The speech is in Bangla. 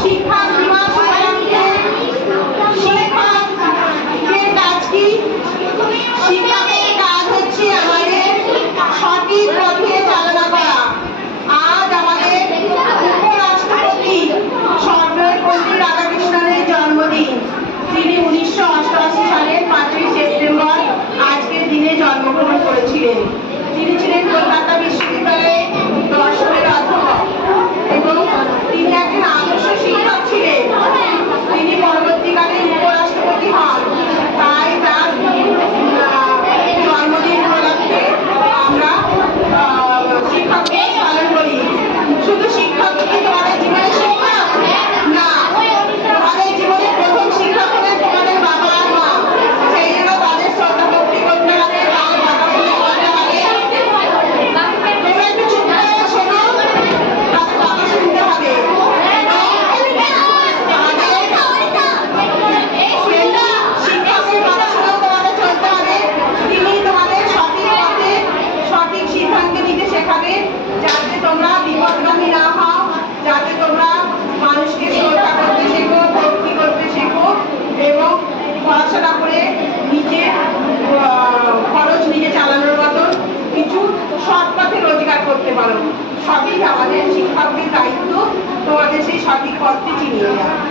শিক্ষা She করতে পারো। সবই আমাদের শিক্ষকদের দায়িত্ব। তোমাদের সেই সঠিক পথটি চিনিয়ে দেওয়া।